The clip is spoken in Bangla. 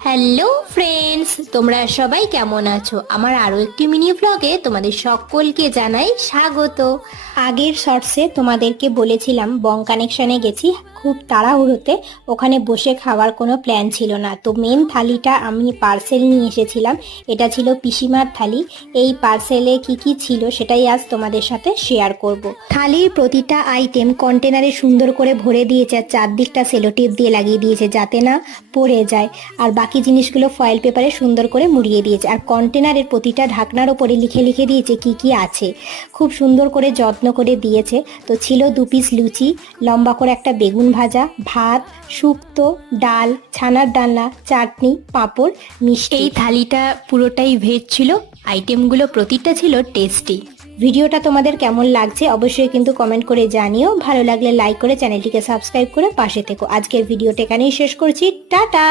হ্যালো ফ্রেন্ডস, তোমরা সবাই কেমন আছো? আমার আরও একটি মিনি ব্লগে তোমাদের সকলকে জানাই স্বাগত। আগের শর্টসে তোমাদেরকে বলেছিলাম বং কানেকশনে গেছি খুব তাড়াহুড়োতে, ওখানে বসে খাওয়ার কোনো প্ল্যান ছিল না। তো মেন থালিটা আমি পার্সেল নিয়ে এসেছিলাম, এটা ছিল পিসিমার থালি। এই পার্সেলে কি কি ছিল সেটাই আজ তোমাদের সাথে শেয়ার করব। থালির প্রতিটা আইটেম কন্টেনারে সুন্দর করে ভরে দিয়েছে আর চারদিকটা সেলোটেপ দিয়ে লাগিয়ে দিয়েছে যাতে না পড়ে যায়, আর বাকি জিনিসগুলো ফয়েল পেপারে সুন্দর করে মুড়িয়ে দিয়েছে। আর কন্টেনারের প্রতিটা ঢাকনার ওপরে লিখে লিখে দিয়েছে কি কি আছে, খুব সুন্দর করে যত্ন করে দিয়েছে। তো ছিল 2 পিস লুচি, লম্বা করে একটা বেগুন ভাজা, ভাত, শুক্তো, ডাল, ছানার ডালনা, চাটনি, পাঁপড়, মিষ্টি। এই থালিটা পুরোটাই ভেজ ছিল, আইটেমগুলো প্রতিটা ছিল টেস্টি। ভিডিওটা তোমাদের কেমন লাগছে অবশ্যই কিন্তু কমেন্ট করে জানিও। ভালো লাগলে লাইক করে চ্যানেলটিকে সাবস্ক্রাইব করে পাশে থেকো। আজকের ভিডিওটা এখানেই শেষ করছি, টাটা।